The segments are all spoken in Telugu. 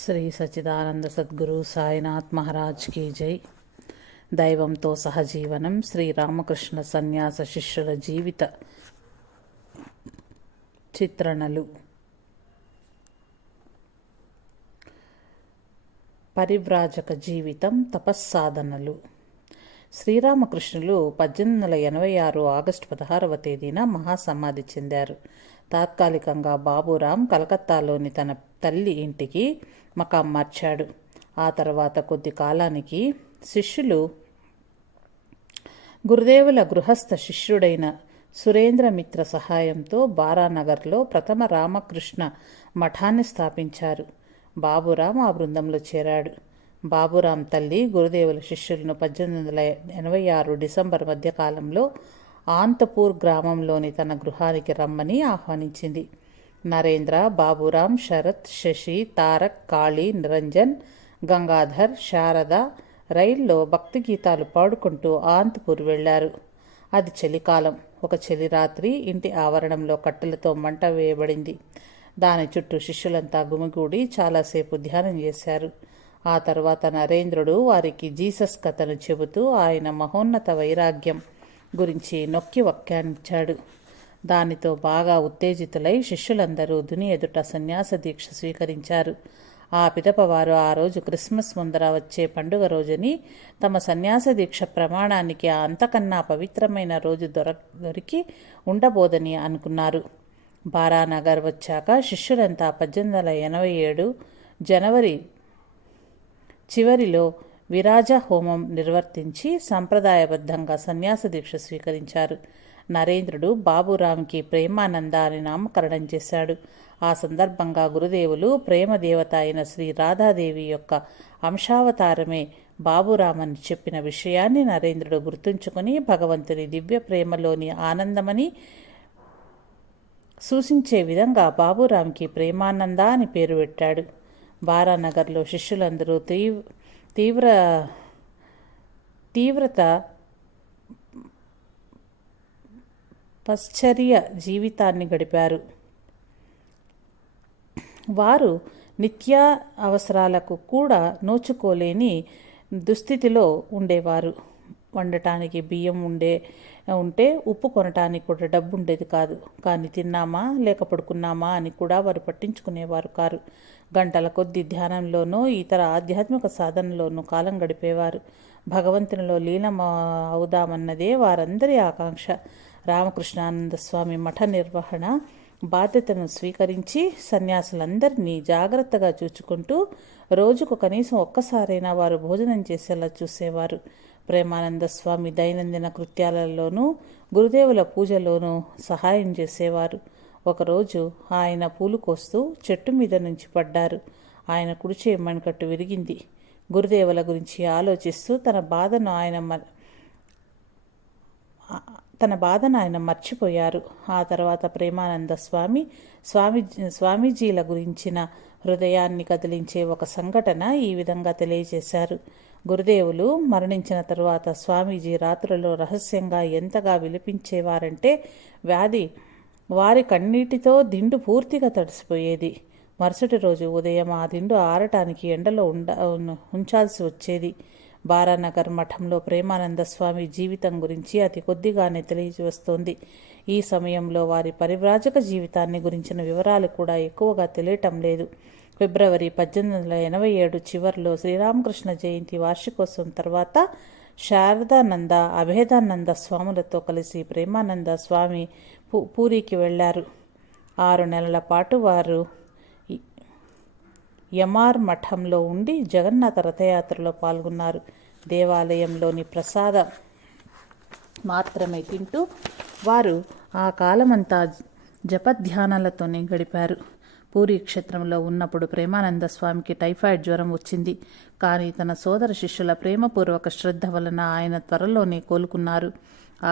శ్రీ సచ్చిదానంద సద్గురు సాయినాథ్ మహారాజ్ కీ జై. దైవంతో సహజీవనం శ్రీ రామకృష్ణ సన్యాస శిష్యుల జీవిత చిత్రణలు. పరివ్రాజక జీవితం, తపస్సాధనలు. శ్రీరామకృష్ణులు 1886 ఆగస్టు 16వ తేదీన మహాసమాధి చెందారు. తాత్కాలికంగా బాబురాం కలకత్తాలోని తన తల్లి ఇంటికి మకాం మార్చాడు. ఆ తర్వాత కొద్ది కాలానికి శిష్యులు గురుదేవుల గృహస్థ శిష్యుడైన సురేంద్రమిత్ర సహాయంతో బారానగర్లో ప్రథమ రామకృష్ణ మఠాన్ని స్థాపించారు. బాబురాం ఆ బృందంలో చేరాడు. బాబురాం తల్లి గురుదేవుల శిష్యులను 1886 డిసెంబర్ మధ్యకాలంలో ఆంతపూర్ గ్రామంలోని తన గృహానికి రమ్మని ఆహ్వానించింది. నరేంద్ర, బాబురాం, శరత్, శశి, తారక్, కాళీ, నిరంజన్, గంగాధర్, శారద రైల్లో భక్తి గీతాలు పాడుకుంటూ ఆంతపూర్ వెళ్లారు. అది చలికాలం. ఒక చలి రాత్రి ఇంటి ఆవరణంలో కట్టెలతో మంట వేయబడింది. దాని చుట్టూ శిష్యులంతా గుమిగూడి చాలాసేపు ధ్యానం చేశారు. ఆ తర్వాత నరేంద్రుడు వారికి జీసస్ కథను చెబుతూ ఆయన మహోన్నత వైరాగ్యం గురించి నొక్కి వ్యాఖ్యానించాడు. దానితో బాగా ఉత్తేజితులై శిష్యులందరూ దుని ఎదుట సన్యాస దీక్ష స్వీకరించారు. ఆ పిదప వారు ఆ రోజు క్రిస్మస్ ముందర వచ్చే పండుగ రోజుని తమ సన్యాస దీక్ష ప్రమాణానికి అంతకన్నా పవిత్రమైన రోజు దొరికి ఉండబోదని అనుకున్నారు. బారానగర్ వచ్చాక శిష్యులంతా 1887 జనవరి చివరిలో విరాజ హోమం నిర్వర్తించి సంప్రదాయబద్ధంగా సన్యాస దీక్ష స్వీకరించారు. నరేంద్రుడు బాబురాంకి ప్రేమానంద అని నామకరణం చేశాడు. ఆ సందర్భంగా గురుదేవులు ప్రేమదేవత అయిన శ్రీ రాధాదేవి యొక్క అంశావతారమే బాబురామని చెప్పిన విషయాన్ని నరేంద్రుడు గుర్తుంచుకుని భగవంతుని దివ్య ప్రేమలోని ఆనందమని సూచించే విధంగా బాబురాంకి ప్రేమానంద అని పేరు పెట్టాడు. బారానగర్లో శిష్యులందరూ తీవ్రత పశ్చర్య జీవితాన్ని గడిపారు. వారు నిత్య అవసరాలకు కూడా నోచుకోలేని దుస్థితిలో ఉండేవారు. వండటానికి బియ్యం ఉంటే ఉప్పు కొనటానికి కూడా డబ్బు ఉండేది కాదు. కానీ తిన్నామా లేక పడుకున్నామా అని కూడా వారు పట్టించుకునేవారు కారు. గంటల కొద్ది ధ్యానంలోనూ ఇతర ఆధ్యాత్మిక సాధనలోనూ కాలం గడిపేవారు. భగవంతునిలో లీనం అవుదామన్నదే వారందరి ఆకాంక్ష. రామకృష్ణానంద స్వామి మఠ నిర్వహణ బాధ్యతను స్వీకరించి సన్యాసులందరినీ జాగ్రత్తగా చూచుకుంటూ రోజుకు కనీసం ఒక్కసారైనా వారు భోజనం చేసేలా చూసేవారు. ప్రేమానంద స్వామి దైనందిన కృత్యాలలోనూ గురుదేవుల పూజలోనూ సహాయం చేసేవారు. ఒకరోజు ఆయన పూలు కోస్తూ చెట్టు మీద నుంచి పడ్డారు. ఆయన కుడిచే మణికట్టు విరిగింది. గురుదేవుల గురించి ఆలోచిస్తూ తన బాధను ఆయన మర్చిపోయారు. ఆ తర్వాత ప్రేమానంద స్వామీజీల గురించిన హృదయాన్ని కదిలించే ఒక సంఘటన ఈ విధంగా తెలియజేశారు. గురుదేవులు మరణించిన తరువాత స్వామీజీ రాత్రులలో రహస్యంగా ఎంతగా విలిపించేవారంటే వారి కన్నీటితో దిండు పూర్తిగా తడిసిపోయేది. మరుసటి రోజు ఉదయం ఆ దిండు ఆరటానికి ఎండలో ఉంచాల్సి వచ్చేది. బారానగర్ మఠంలో ప్రేమానంద స్వామి జీవితం గురించి అతి కొద్దిగానే తెలియవస్తోంది. ఈ సమయంలో వారి పరివ్రాజక జీవితాన్ని గురించిన వివరాలు కూడా ఎక్కువగా తెలియటం లేదు. ఫిబ్రవరి 1887 చివరిలో శ్రీరామకృష్ణ జయంతి వార్షికోత్సవం తర్వాత శారదానంద, అభేదానంద స్వాములతో కలిసి ప్రేమానంద స్వామి పూరికి వెళ్లారు. 6 నెలల పాటు వారు యమార్ మఠంలో ఉండి జగన్నాథ రథయాత్రలో పాల్గొన్నారు. దేవాలయంలోని ప్రసాదం మాత్రమే తింటూ వారు ఆ కాలమంతా జపధ్యానాలతోనే గడిపారు. పూరి క్షేత్రంలో ఉన్నప్పుడు ప్రేమానంద స్వామికి టైఫాయిడ్ జ్వరం వచ్చింది. కానీ తన సోదర శిష్యుల ప్రేమపూర్వక శ్రద్ధ వలన ఆయన త్వరలోనే కోలుకున్నారు.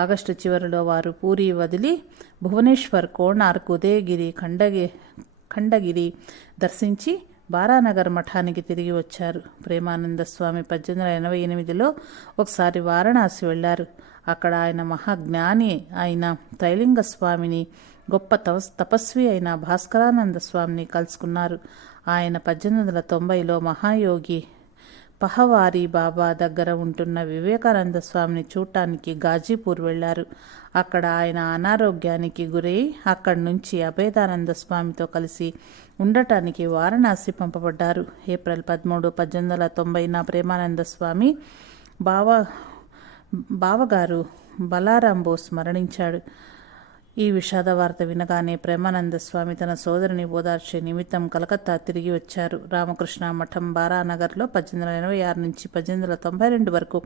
ఆగస్టు చివరిలో వారు పూరి వదిలి భువనేశ్వర్, కోణార్క్, ఉదయగిరి, ఖండగిరి దర్శించి బారానగర్ మఠానికి తిరిగి వచ్చారు. ప్రేమానంద స్వామి 1888లో ఒకసారి వారణాసి వెళ్లారు. అక్కడ ఆయన మహాజ్ఞాని అయిన త్రైలింగ స్వామిని, గొప్ప తపస్వి అయిన భాస్కరానంద స్వామిని కలుసుకున్నారు. ఆయన 1890లో మహాయోగి పహవారీ బాబా దగ్గర ఉంటున్న వివేకానంద స్వామిని చూడటానికి గాజీపూర్ వెళ్లారు. అక్కడ ఆయన అనారోగ్యానికి గురై అక్కడి నుంచి అభేదానంద స్వామితో కలిసి ఉండటానికి వారణాసి పంపబడ్డారు. ఏప్రిల్ 13, 1890న ప్రేమానంద స్వామి బావగారు బలారాం బోస్ మరణించాడు. ఈ విషాద వార్త వినగానే ప్రేమానంద స్వామి తన సోదరిని ఓదార్చే నిమిత్తం కలకత్తా తిరిగి వచ్చారు. రామకృష్ణ మఠం బారానగర్లో 1886 నుంచి 1892 వరకు,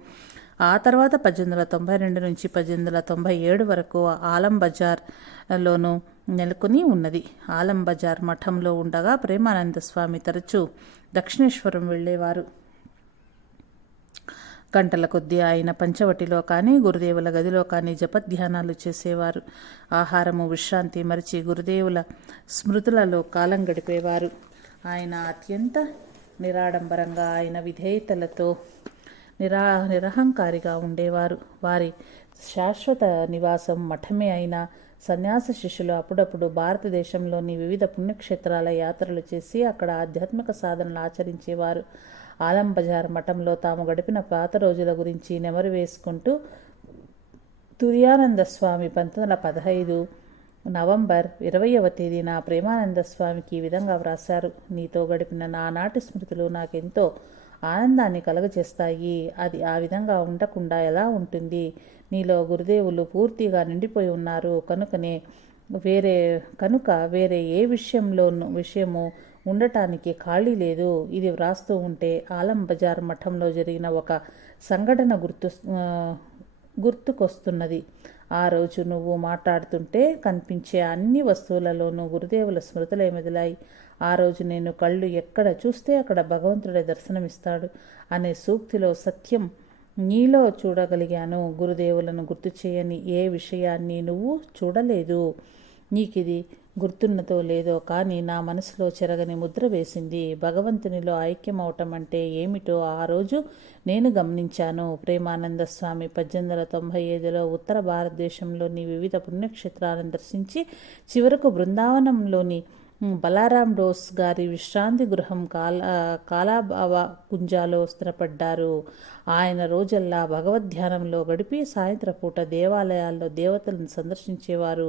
ఆ తర్వాత 1892 నుంచి 1897 వరకు ఆలం బజార్లోనూ నెలకొని ఉన్నది. ఆలం బజార్ మఠంలో ఉండగా ప్రేమానంద స్వామి తరచూ దక్షిణేశ్వరం వెళ్ళేవారు. గంటల కొద్దీ ఆయన పంచవటిలో కానీ గురుదేవుల గదిలో కానీ జపధ్యానాలు చేసేవారు. ఆహారము విశ్రాంతి మరిచి గురుదేవుల స్మృతులలో కాలం గడిపేవారు. ఆయన అత్యంత నిరాడంబరంగా, ఆయన విధేయతలతో నిరహంకారిగా ఉండేవారు. వారి శాశ్వత నివాసం మఠమే అయిన సన్యాస శిష్యులు అప్పుడప్పుడు భారతదేశంలోని వివిధ పుణ్యక్షేత్రాల యాత్రలు చేసి అక్కడ ఆధ్యాత్మిక సాధనలు ఆచరించేవారు. ఆలం బజార్ మఠంలో తాము గడిపిన పాత రోజుల గురించి నెమరు వేసుకుంటూ తుర్యానంద స్వామి 1915 నవంబర్ 20వ తేదీన ప్రేమానంద స్వామికి ఈ విధంగా వ్రాశారు. నీతో గడిపిన నానాటి స్మృతులు నాకెంతో ఆనందాన్ని కలుగజేస్తాయి. అది ఆ విధంగా ఉండకుండా ఎలా ఉంటుంది? నీలో గురుదేవులు పూర్తిగా నిండిపోయి ఉన్నారు. కనుక వేరే ఏ విషయము ఉండటానికి ఖాళీ లేదు. ఇది వ్రాస్తూ ఉంటే ఆలం బజార్ మఠంలో జరిగిన ఒక సంఘటన గుర్తుకొస్తున్నది. ఆ రోజు నువ్వు మాట్లాడుతుంటే కనిపించే అన్ని వస్తువులలోనూ గురుదేవుల స్మృతులే మెదిలాయి. ఆ రోజు నేను కళ్ళు ఎక్కడ చూస్తే అక్కడ భగవంతుడే దర్శనమిస్తాడు అనే సూక్తిలో సత్యం నీలో చూడగలిగాను. గురుదేవులను గుర్తు చేయని ఏ విషయాన్ని నువ్వు చూడలేదు. నీకిది గుర్తున్నదో లేదో కానీ నా మనసులో చెరగని ముద్ర వేసింది. భగవంతునిలో ఐక్యమవటం అంటే ఏమిటో ఆ రోజు నేను గమనించాను. ప్రేమానంద స్వామి 1895లో ఉత్తర భారతదేశంలోని వివిధ పుణ్యక్షేత్రాలను దర్శించి చివరకు బృందావనంలోని బలారాం డోస్ గారి విశ్రాంతి గృహం కాలాబావ కుంజాలో స్థిరపడ్డారు. ఆయన రోజల్లా భగవద్ధ్యానంలో గడిపి సాయంత్రం పూట దేవాలయాల్లో దేవతలను సందర్శించేవారు.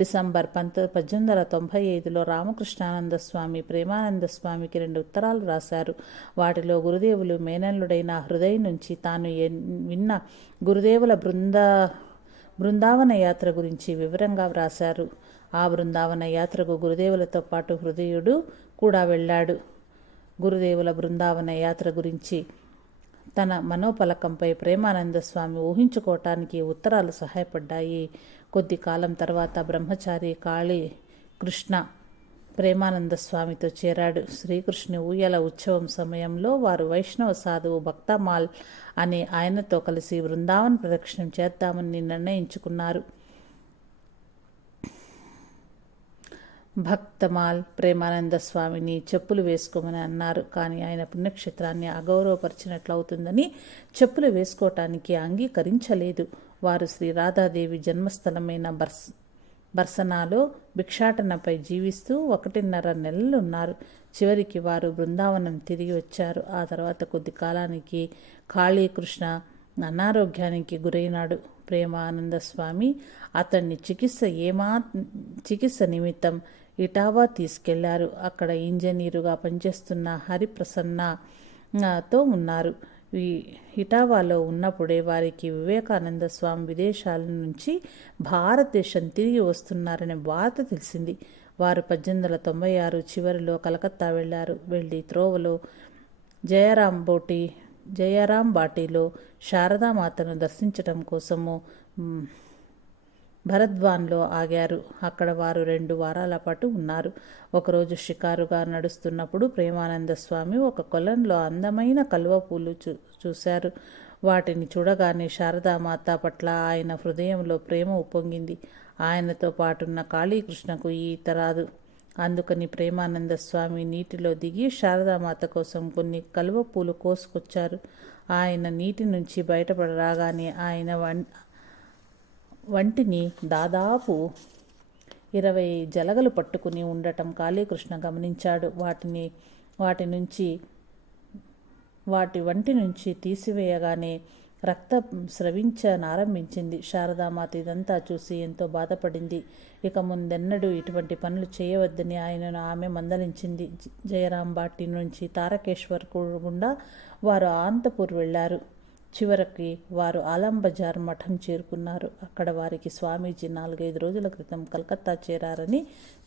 డిసెంబర్ 1895లో రామకృష్ణానంద స్వామి ప్రేమానంద స్వామికి 2 ఉత్తరాలు రాశారు. వాటిలో గురుదేవులు మేనల్లుడైన హృదయం నుంచి తాను విన్న గురుదేవుల బృందావన యాత్ర గురించి వివరంగా వ్రాశారు. ఆ బృందావన యాత్రకు గురుదేవులతో పాటు హృదయుడు కూడా వెళ్ళాడు. గురుదేవుల బృందావన యాత్ర గురించి తన మనోపలకంపై ప్రేమానంద స్వామి ఊహించుకోవటానికి ఉత్తరాలు సహాయపడ్డాయి. కొద్ది కాలం తర్వాత బ్రహ్మచారి కాళీ కృష్ణ ప్రేమానంద స్వామితో చేరాడు. శ్రీకృష్ణు ఊయల ఉత్సవం సమయంలో వారు వైష్ణవ సాధువు భక్తమాల్ అనే ఆయనతో కలిసి బృందావన ప్రదక్షిణం చేద్దామని నిర్ణయించుకున్నారు. భక్తమాల్ ప్రేమానంద స్వామిని చెప్పులు వేసుకోమని అన్నారు. కానీ ఆయన పుణ్యక్షేత్రాన్ని అగౌరవపరిచినట్లవుతుందని చెప్పులు వేసుకోవటానికి అంగీకరించలేదు. వారు శ్రీ రాధాదేవి జన్మస్థలమైన బర్సనాలో భిక్షాటనపై జీవిస్తూ 1.5 నెలలున్నారు. చివరికి వారు బృందావనం తిరిగి వచ్చారు. ఆ తర్వాత కొద్ది కాలానికి కాళీకృష్ణ అనారోగ్యానికి గురైనాడు. ప్రేమానంద స్వామి అతన్ని చికిత్స నిమిత్తం ఇటావా తీసుకెళ్లారు. అక్కడ ఇంజనీరుగా పనిచేస్తున్న హరిప్రసన్నతో ఉన్నారు. ఇటావాలో ఉన్నప్పుడే వారికి వివేకానంద స్వామి విదేశాల నుంచి భారతదేశం తిరిగి వస్తున్నారనే వార్త తెలిసింది. వారు 1896 చివరిలో కలకత్తా వెళ్ళి త్రోవలో జయరాం బాటిలో శారదామాతను దర్శించటం కోసము భరద్వాన్లో ఆగారు. అక్కడ వారు 2 వారాల పాటు ఉన్నారు. ఒకరోజు షికారుగా నడుస్తున్నప్పుడు ప్రేమానంద స్వామి ఒక కొలంలో అందమైన కలువ పూలు చూశారు. వాటిని చూడగానే శారదామాత పట్ల ఆయన హృదయంలో ప్రేమ ఉప్పొంగింది. ఆయనతో పాటున్న కాళీకృష్ణకు ఈత రాదు. అందుకని ప్రేమానంద స్వామి నీటిలో దిగి శారదామాత కోసం కొన్ని కలువ పూలు కోసుకొచ్చారు. ఆయన నీటి నుంచి బయటపడరాగానే ఆయన వంటిని దాదాపు 20 జలగలు పట్టుకుని ఉండటం కాళీకృష్ణ గమనించాడు. వాటిని వాటి వంటి నుంచి తీసివేయగానే రక్తం స్రవించనారంభించింది. శారదామాత ఇదంతా చూసి ఎంతో బాధపడింది. ఇక ముందెన్నడూ ఇటువంటి పనులు చేయవద్దని ఆయనను ఆమె మందలించింది. జయరాం బాటి నుంచి తారకేశ్వర్ గుండా వారు ఆంతపూర్ వెళ్లారు. చివరికి వారు ఆలం బజార్ మఠం చేరుకున్నారు. అక్కడ వారికి స్వామీజీ 4-5 రోజుల క్రితం కలకత్తా చేరారని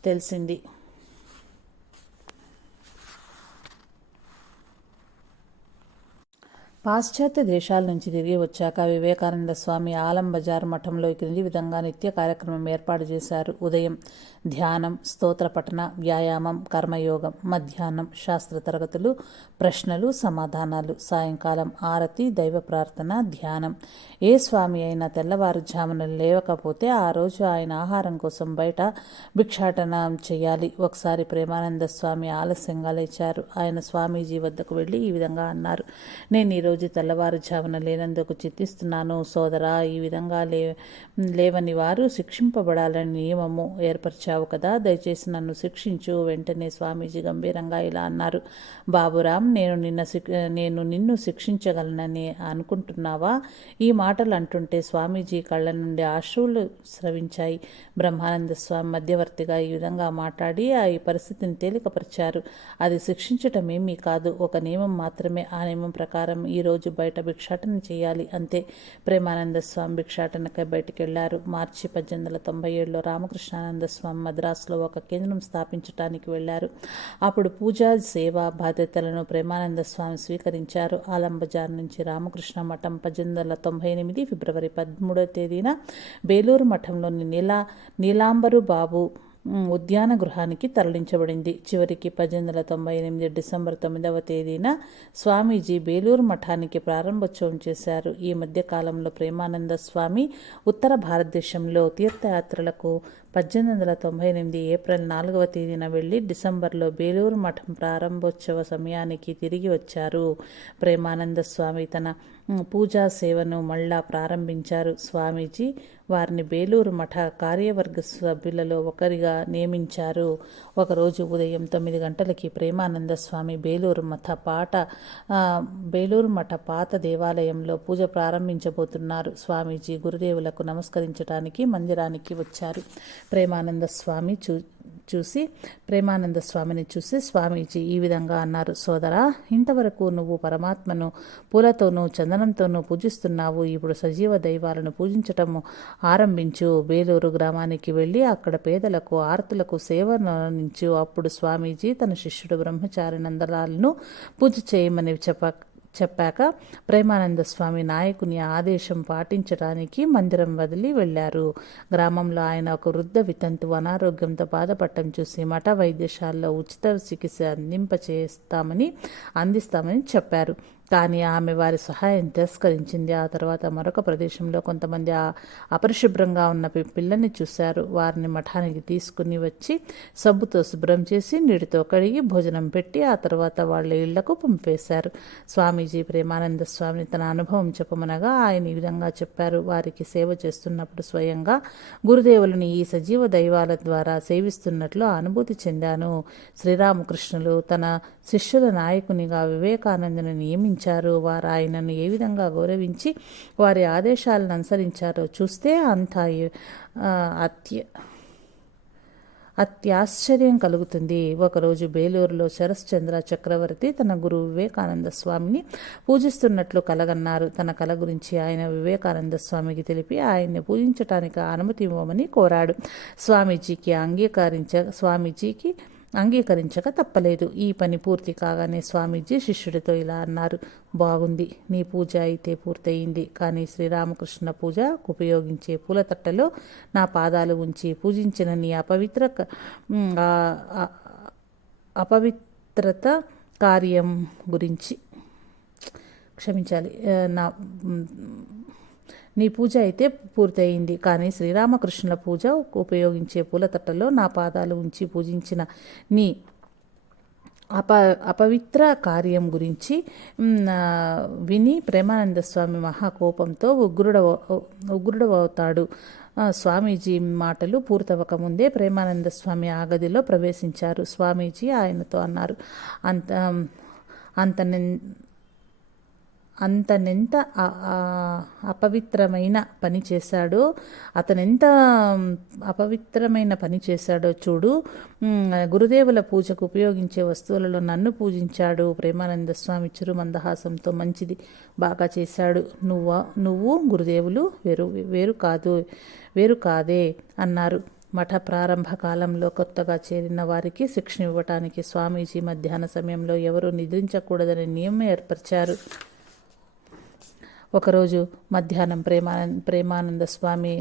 తెలిసింది. పాశ్చాత్య దేశాల నుంచి తిరిగి వచ్చాక వివేకానంద స్వామి ఆలం బజార్ మఠంలో క్రింది విధంగా నిత్య కార్యక్రమం ఏర్పాటు చేశారు. ఉదయం ధ్యానం, స్తోత్ర పఠన, వ్యాయామం, కర్మయోగం. మధ్యాహ్నం శాస్త్ర తరగతులు, ప్రశ్నలు, సమాధానాలు. సాయంకాలం ఆరతి, దైవ ప్రార్థన, ధ్యానం. ఏ స్వామి అయినా తెల్లవారుజామున లేవకపోతే ఆ రోజు ఆయన ఆహారం కోసం బయట భిక్షాటన చేయాలి. ఒకసారి ప్రేమానంద స్వామి ఆలస్యంగా లేచారు. ఆయన స్వామీజీ వద్దకు వెళ్ళి ఈ విధంగా అన్నారు: నేను ఈరోజు తెల్లవారుజామున లేనందుకు చింతిస్తున్నాను సోదరా. ఈ విధంగా లేవని వారు శిక్షింపబడాలని నియమము ఏర్పరిచావు కదా, దయచేసి నన్ను శిక్షించు. వెంటనే స్వామీజీ గంభీరంగా ఇలా అన్నారు: బాబురాం, నేను నిన్ను శిక్షించగలనని అనుకుంటున్నావా? ఈ మాటలు అంటుంటే స్వామీజీ కళ్ళ నుండి అశ్రువులు స్రవించాయి. బ్రహ్మానంద స్వామి మధ్యవర్తిగా ఈ విధంగా మాట్లాడి ఈ పరిస్థితిని తేలికపరిచారు. అది శిక్షించటమేమీ కాదు, ఒక నియమం మాత్రమే. ఆ నియమం ప్రకారం ఈరోజు బయట భిక్షాటన చేయాలి, అంతే. ప్రేమానంద స్వామి భిక్షాటనకై బయటికి వెళ్లారు. మార్చి 1897లో రామకృష్ణానంద స్వామి మద్రాసులో ఒక కేంద్రం స్థాపించడానికి వెళ్లారు. అప్పుడు పూజా సేవా బాధ్యతలను ప్రేమానంద స్వామి స్వీకరించారు. ఆలం బజార్ నుంచి రామకృష్ణ మఠం 1898 ఫిబ్రవరి 13వ తేదీన బేలూరు మఠంలోని నీలాంబరు బాబు ఉద్యాన గృహానికి తరలించబడింది. చివరికి 1898 డిసెంబర్ 9వ తేదీన స్వామీజీ బేలూరు మఠానికి ప్రారంభోత్సవం చేశారు. ఈ మధ్య కాలంలో ప్రేమానంద స్వామి ఉత్తర భారతదేశంలో తీర్థయాత్రలకు 1898 ఏప్రిల్ 4వ తేదీన వెళ్లి డిసెంబర్లో బేలూరు మఠం ప్రారంభోత్సవ సమయానికి తిరిగి వచ్చారు. ప్రేమానంద స్వామి తన పూజా సేవను మళ్ళా ప్రారంభించారు. స్వామీజీ వారిని బేలూరు మఠ కార్యవర్గ సభ్యులలో ఒకరిగా నియమించారు. ఒకరోజు ఉదయం 9 గంటలకి ప్రేమానంద స్వామి బేలూరు మఠ పాత దేవాలయంలో పూజ ప్రారంభించబోతున్నారు. స్వామీజీ గురుదేవులకు నమస్కరించడానికి మందిరానికి వచ్చారు. ప్రేమానంద స్వామిని చూసి స్వామీజీ ఈ విధంగా అన్నారు: సోదరా, ఇంతవరకు నువ్వు పరమాత్మను పూలతోనూ చందనంతోనూ పూజిస్తున్నావు. ఇప్పుడు సజీవ దైవాలను పూజించటము ఆరంభించు. బేలూరు గ్రామానికి వెళ్ళి అక్కడ పేదలకు, ఆర్తులకు సేవనించు. అప్పుడు స్వామీజీ తన శిష్యుడు బ్రహ్మచారి నందలాలను పూజ చేయమని చెప్పాక ప్రేమానంద స్వామి నాయకుని ఆదేశం పాటించడానికి మందిరం వదిలి వెళ్లారు. గ్రామంలో ఆయన ఒక వృద్ధ వితంతు అనారోగ్యంతో బాధపడటం చూసి మఠ వైద్యశాలలో ఉచిత చికిత్స అందిస్తామని చెప్పారు. కానీ ఆమె వారి సహాయం తిరస్కరించింది. ఆ తర్వాత మరొక ప్రదేశంలో కొంతమంది అపరిశుభ్రంగా ఉన్న పిల్లల్ని చూశారు. వారిని మఠానికి తీసుకుని వచ్చి సబ్బుతో శుభ్రం చేసి నీటితో కడిగి భోజనం పెట్టి ఆ తర్వాత వాళ్ళ ఇళ్లకు పంపేశారు. స్వామీజీ ప్రేమానంద స్వామిని తన అనుభవం చెప్పమనగా ఆయన ఈ విధంగా చెప్పారు: వారికి సేవ చేస్తున్నప్పుడు స్వయంగా గురుదేవులని ఈ సజీవ దైవాల ద్వారా సేవిస్తున్నట్లు అనుభూతి చెందాను. శ్రీరామకృష్ణులు తన శిష్యుల నాయకునిగా వివేకానందుని నియమించారు. వారు ఆయనను ఏ విధంగా గౌరవించి వారి ఆదేశాలను అనుసరించారో చూస్తే అంతా అత్యాశ్చర్యం కలుగుతుంది. ఒకరోజు బేలూరులో శరశ్చంద్ర చక్రవర్తి తన గురువు వివేకానంద స్వామిని పూజిస్తున్నట్లు కలగన్నారు. తన కల గురించి ఆయన వివేకానంద స్వామికి తెలిపి ఆయన్ని పూజించటానికి అనుమతి ఇవ్వమని కోరాడు. స్వామీజీకి అంగీకరించక తప్పలేదు. ఈ పని పూర్తి కాగానే స్వామీజీ శిష్యుడితో ఇలా అన్నారు: బాగుంది, నీ పూజ అయితే పూర్తయింది. కానీ శ్రీరామకృష్ణ పూజకు ఉపయోగించే పూలతట్టలో నా పాదాలు ఉంచి పూజించిన నీ అపవిత్రత కార్యం గురించి క్షమించాలి. నీ పూజ అయితే పూర్తయింది, కానీ శ్రీరామకృష్ణుల పూజ ఉపయోగించే పూలతట్టలో నా పాదాలు ఉంచి పూజించిన నీ అపవిత్ర కార్యం గురించి విని ప్రేమానంద స్వామి మహాకోపంతో ఉగ్రుడవుతాడు. స్వామీజీ మాటలు పూర్తవకముందే ప్రేమానంద స్వామి ఆ గదిలో ప్రవేశించారు. స్వామీజీ ఆయనతో అన్నారు, అంత అంత అతనెంత అపవిత్రమైన పని చేశాడో చూడు. గురుదేవుల పూజకు ఉపయోగించే వస్తువులలో నన్ను పూజించాడు. ప్రేమానంద స్వామి చిరు మందహాసంతో, మంచిది, బాగా చేశాడు. నువ్వు గురుదేవులు వేరు కాదే అన్నారు. మఠ ప్రారంభ కాలంలో కొత్తగా చేరిన వారికి శిక్షణ ఇవ్వటానికి స్వామీజీ మధ్యాహ్న సమయంలో ఎవరూ నిద్రించకూడదని నియమం ఏర్పరిచారు. ఒకరోజు మధ్యాహ్నం ప్రేమానంద స్వామి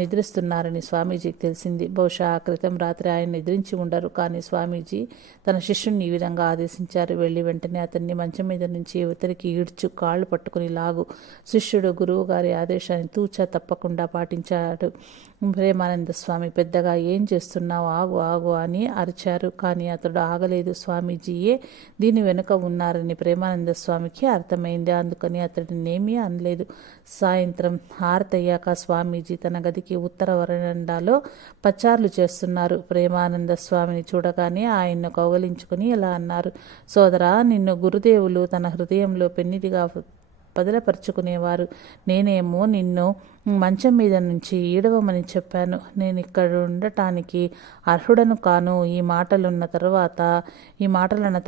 నిద్రిస్తున్నారని స్వామీజీకి తెలిసింది. బహుశా ఆ క్రితం రాత్రి ఆయన నిద్రించి ఉండరు. కానీ స్వామీజీ తన శిష్యుణ్ణి ఈ విధంగా ఆదేశించారు. వెళ్ళి వెంటనే అతన్ని మంచం మీద నుంచి యువతరికి ఈడ్చు, కాళ్ళు పట్టుకుని లాగు. శిష్యుడు గురువు గారి ఆదేశాన్ని తూచా తప్పకుండా పాటించాడు. ప్రేమానంద స్వామి పెద్దగా, ఏం చేస్తున్నావు, ఆగు ఆగు అని అరిచారు. కానీ అతడు ఆగలేదు. స్వామీజీయే దీని వెనుక ఉన్నారని ప్రేమానంద స్వామికి అర్థమైంది. అందుకని అతడినేమీ అనలేదు. సాయంత్రం హారతయ్యాక స్వామీజీ తన గదికి ఉత్తర వరండాలో పచార్లు చేస్తున్నారు. ప్రేమానంద స్వామిని చూడగానే ఆయన్ను కౌగలించుకుని ఇలా అన్నారు, సోదరా, నిన్ను గురుదేవులు తన హృదయంలో పెన్నిదిగా పదిలపరుచుకునేవారు. నేనేమో నిన్ను మంచం మీద నుంచి ఈడవమని చెప్పాను. నేను ఇక్కడ ఉండటానికి అర్హుడను కాను. ఈ మాటలన్న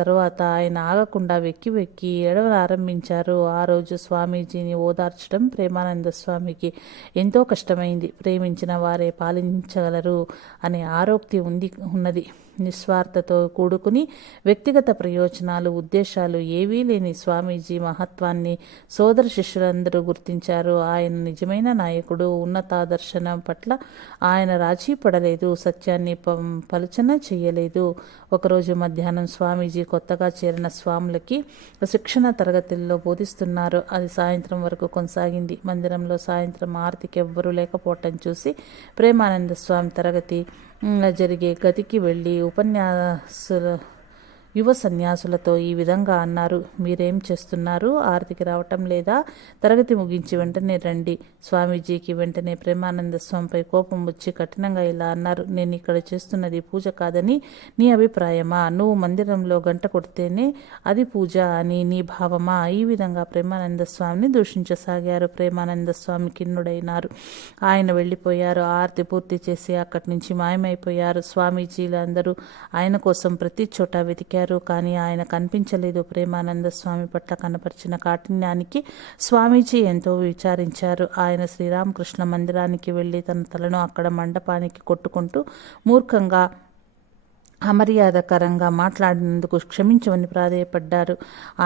తరువాత ఆయన ఆగకుండా వెక్కి వెక్కి ఏడవనారంభించారు. ఆ రోజు స్వామీజీని ఓదార్చడం ప్రేమానంద స్వామికి ఎంతో కష్టమైంది. ప్రేమించిన వారే పాలించగలరు అనే ఆరోక్తి ఉన్నది. నిస్వార్థతో కూడుకుని వ్యక్తిగత ప్రయోజనాలు, ఉద్దేశాలు ఏవీ లేని స్వామీజీ మహత్వాన్ని సోదర శిష్యులందరూ గుర్తించారు. ఆయన నిజమైన నాయకుడు. ఉన్నతాదర్శనం పట్ల ఆయన రాజీ పడలేదు. సత్యాన్ని పలుచన చెయ్యలేదు. ఒకరోజు మధ్యాహ్నం స్వామీజీ కొత్తగా చేరిన స్వాములకి శిక్షణ తరగతుల్లో బోధిస్తున్నారు. అది సాయంత్రం వరకు కొనసాగింది. మందిరంలో సాయంత్రం ఆరతికి ఎవ్వరూ లేకపోవటం చూసి ప్రేమానంద స్వామి తరగతి జరిగే గదికి వెళ్ళి యువ సన్యాసులతో ఈ విధంగా అన్నారు, మీరేం చేస్తున్నారు? ఆరతికి రావటం లేదా? తరగతి ముగించి వెంటనే రండి. స్వామీజీకి వెంటనే ప్రేమానంద స్వామిపై కోపం వచ్చి కఠినంగా ఇలా అన్నారు, నేను ఇక్కడ చేస్తున్నది పూజ కాదని నీ అభిప్రాయమా? నువ్వు మందిరంలో గంట కొడితేనే అది పూజ అని నీ భావమా? ఈ విధంగా ప్రేమానంద స్వామిని దూషించసాగారు. ప్రేమానంద స్వామి ఖిన్నుడైనారు. ఆయన వెళ్ళిపోయారు. ఆరతి పూర్తి చేసి అక్కడి నుంచి మాయమైపోయారు. స్వామీజీలందరూ ఆయన కోసం ప్రతి చోట వెతికారు. కానీ ఆయన కనిపించలేదు. ప్రేమానంద స్వామి పట్ల కనపరిచిన కాఠిన్యానికి స్వామీజీ ఎంతో విచారించారు. ఆయన శ్రీరామకృష్ణ మందిరానికి వెళ్ళి తన తలను అక్కడ మండపానికి కొట్టుకుంటూ మూర్ఖంగా అమర్యాదకరంగా మాట్లాడినందుకు క్షమించమని ప్రాధేయపడ్డారు.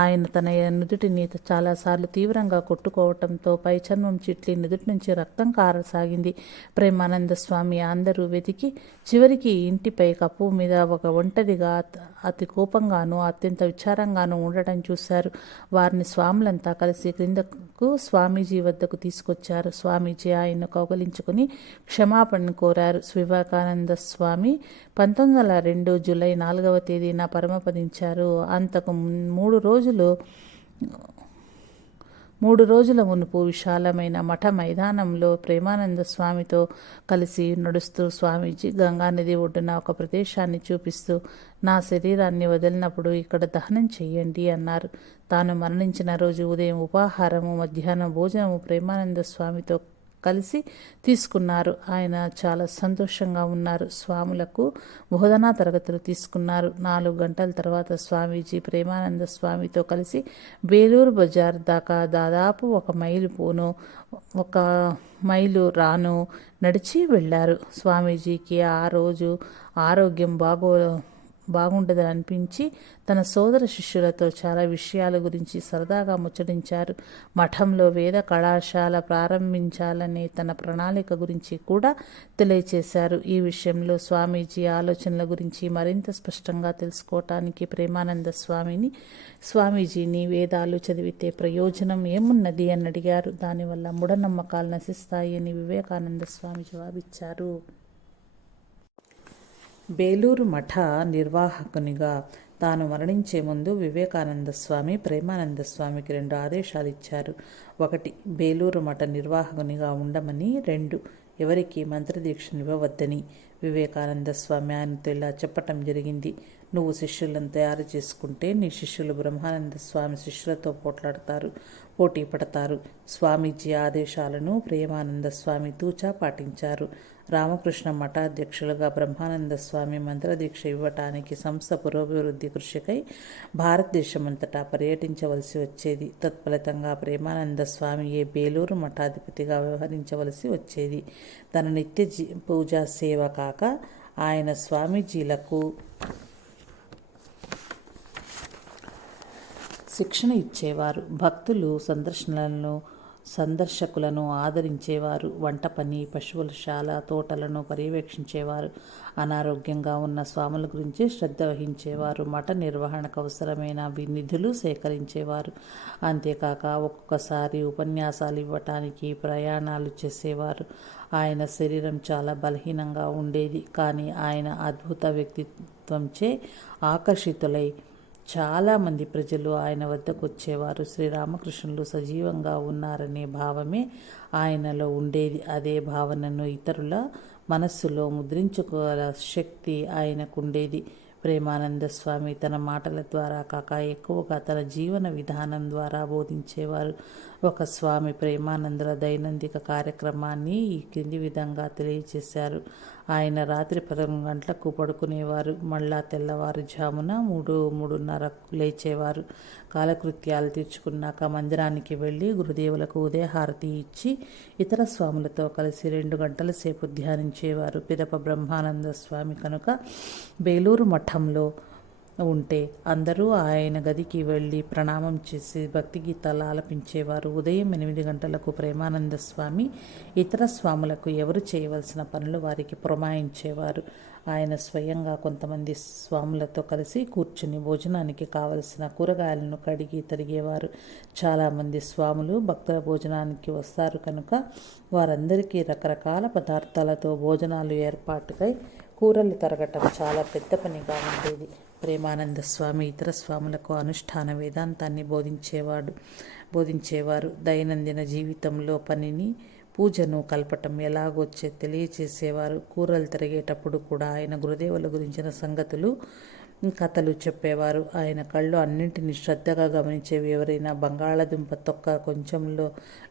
ఆయన తన నుదుటిని చాలాసార్లు తీవ్రంగా కొట్టుకోవటంతో పై చర్మం చిట్లి నుదుటి నుంచి రక్తం కారసాగింది. ప్రేమానంద స్వామి అందరూ వెతికి చివరికి ఇంటిపై కప్పు మీద ఒక ఒంటరిగా అతి కోపంగానూ అత్యంత విచారంగానూ ఉండటం చూశారు. వారిని స్వాములంతా కలిసి క్రిందకు స్వామీజీ వద్దకు తీసుకొచ్చారు. స్వామీజీ ఆయన్ను కౌగలించుకుని క్షమాపణ కోరారు. వివేకానంద స్వామి 1902 జూలై 4వ తేదీన పరమపదించారు. అంతకు 3 రోజుల మునుపు విశాలమైన మఠ మైదానంలో ప్రేమానంద స్వామితో కలిసి నడుస్తూ స్వామీజీ గంగానది ఒడ్డున ఒక ప్రదేశాన్ని చూపిస్తూ, నా శరీరాన్ని వదిలినప్పుడు ఇక్కడ దహనం చెయ్యండి అన్నారు. తాను మరణించిన రోజు ఉదయం ఉపాహారము, మధ్యాహ్నం భోజనము ప్రేమానంద స్వామితో కలిసి తీసుకున్నారు. ఆయన చాలా సంతోషంగా ఉన్నారు. స్వాములకు బోధనా తరగతులు తీసుకున్నారు. 4 గంటల తర్వాత స్వామీజీ ప్రేమానంద స్వామితో కలిసి బేలూరు బజార్ దాకా దాదాపు 1 మైలు పోను 1 మైలు రాను నడిచి వెళ్ళారు. స్వామీజీకి ఆ రోజు ఆరోగ్యం బాగుండదని అనిపించి తన సోదర శిష్యులతో చాలా విషయాల గురించి సరదాగా ముచ్చటించారు. మఠంలో వేద కళాశాల ప్రారంభించాలనే తన ప్రణాళిక గురించి కూడా తెలియచేశారు. ఈ విషయంలో స్వామీజీ ఆలోచనల గురించి మరింత స్పష్టంగా తెలుసుకోవటానికి ప్రేమానంద స్వామీజీని వేదాలు చదివితే ప్రయోజనం ఏమున్నది అని అడిగారు. దానివల్ల మూఢనమ్మకాలు నశిస్తాయి అని వివేకానంద స్వామి జవాబిచ్చారు. బేలూరు మఠ నిర్వాహకునిగా తాను మరణించే ముందు వివేకానంద స్వామి ప్రేమానంద స్వామికి 2 ఆదేశాలు ఇచ్చారు. 1. బేలూరు మఠ నిర్వాహకునిగా ఉండమని. 2. ఎవరికి మంత్రదీక్షనివ్వవద్దని. వివేకానంద స్వామి ఆయనతో ఇలా చెప్పటం జరిగింది: నువ్వు శిష్యులను తయారు చేసుకుంటే నీ శిష్యులు బ్రహ్మానంద స్వామి శిష్యులతో పోటీ పడతారు. స్వామీజీ ఆదేశాలను ప్రేమానంద స్వామి తూచా పాటించారు. రామకృష్ణ మఠాధ్యక్షులుగా బ్రహ్మానంద స్వామి మంత్రదీక్ష ఇవ్వటానికి సంస్థ పురోభివృద్ధి కృషికై భారతదేశమంతటా పర్యటించవలసి వచ్చేది. తత్ఫలితంగా ప్రేమానంద స్వామియే బేలూరు మఠాధిపతిగా వ్యవహరించవలసి వచ్చేది. తన నిత్య పూజా సేవ కాక ఆయన స్వామీజీలకు శిక్షణ ఇచ్చేవారు. భక్తులు సందర్శకులను ఆదరించేవారు. వంట పని, పశువుల శాల, తోటలను పర్యవేక్షించేవారు. అనారోగ్యంగా ఉన్న స్వాముల గురించి శ్రద్ధ వహించేవారు. మఠ నిర్వహణకు అవసరమైన నిధులు సేకరించేవారు. అంతేకాక ఒక్కొక్కసారి ఉపన్యాసాలు ఇవ్వటానికి ప్రయాణాలు చేసేవారు. ఆయన శరీరం చాలా బలహీనంగా ఉండేది. కానీ ఆయన అద్భుత వ్యక్తిత్వంచే ఆకర్షితులై చాలామంది ప్రజలు ఆయన వద్దకు వచ్చేవారు. శ్రీరామకృష్ణులు సజీవంగా ఉన్నారనే భావమే ఆయనలో ఉండేది. అదే భావనను ఇతరుల మనస్సులో ముద్రించుకోగల శక్తి ఆయనకుండేది. ప్రేమానంద స్వామి తన మాటల ద్వారా కాక ఎక్కువగా తన జీవన విధానం ద్వారా బోధించేవారు. ఒక స్వామి ప్రేమానందుల దైనందిక కార్యక్రమాన్ని ఈ క్రింది విధంగా తెలియజేశారు. ఆయన రాత్రి 11 గంటలకు పడుకునేవారు. మళ్ళా తెల్లవారుజామున 3-3:30 లేచేవారు. కాలకృత్యాలు తీర్చుకున్నాక మందిరానికి వెళ్ళి గురుదేవులకు ఉదయహారతి ఇచ్చి ఇతర స్వాములతో కలిసి 2 గంటల సేపు ధ్యానించేవారు. పిదప బ్రహ్మానంద స్వామి కనుక బేలూరు మఠంలో ఉంటే అందరూ ఆయన గదికి వెళ్ళి ప్రణామం చేసి భక్తి గీతాలు ఆలపించేవారు. ఉదయం 8 గంటలకు ప్రేమానంద స్వామి ఇతర స్వాములకు ఎవరు చేయవలసిన పనులు వారికి పురమాయించేవారు. ఆయన స్వయంగా కొంతమంది స్వాములతో కలిసి కూర్చుని భోజనానికి కావలసిన కూరగాయలను కడిగి తరిగేవారు. చాలామంది స్వాములు భక్తుల భోజనానికి వస్తారు కనుక వారందరికీ రకరకాల పదార్థాలతో భోజనాలు ఏర్పాటుకై కూరలు తరగటం చాలా పెద్ద పనిగా ఉండేది. ప్రేమానంద స్వామి ఇతర స్వాములకు అనుష్ఠాన వేదాంతాన్ని బోధించేవారు. దైనందిన జీవితంలో పనిని పూజను కలపటం ఎలాగో తెలియచేసేవారు. కూరలు తరిగేటప్పుడు కూడా ఆయన గురుదేవుల గురించిన కథలు చెప్పేవారు. ఆయన కళ్ళు అన్నింటినీ శ్రద్ధగా గమనించేవి. ఎవరైనా బంగాళాదుంప తొక్క కొంచెంలో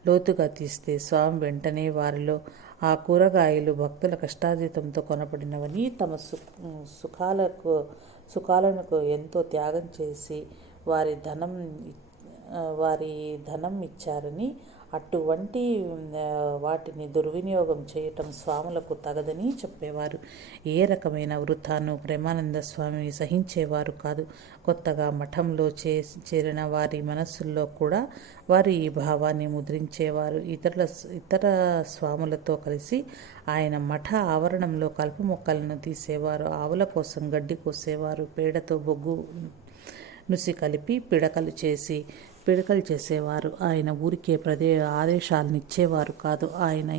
లోతుగా తీస్తే స్వామి వెంటనే వారిలో ఆ కూరగాయలు భక్తుల కష్టార్జితంతో కొనబడినవని, తమ సుఖాలకు ఎంతో త్యాగం చేసి వారి ధనం ఇచ్చారని, అటువంటి వాటిని దుర్వినియోగం చేయటం స్వాములకు తగదని చెప్పేవారు. ఏ రకమైన వృథాను ప్రేమానంద స్వామి సహించేవారు కాదు. కొత్తగా మఠంలో చేరిన వారి మనస్సుల్లో కూడా వారు ఈ భావాన్ని ముద్రించేవారు. ఇతర స్వాములతో కలిసి ఆయన మఠ ఆవరణంలో కలుపు మొక్కలను తీసేవారు. ఆవుల కోసం గడ్డి కోసేవారు. పేడతో బొగ్గు నుసి కలిపి పిడకలు చేసేవారు. ఆయన ఊరికే ఆదేశాలను ఇచ్చేవారు కాదు. ఆయన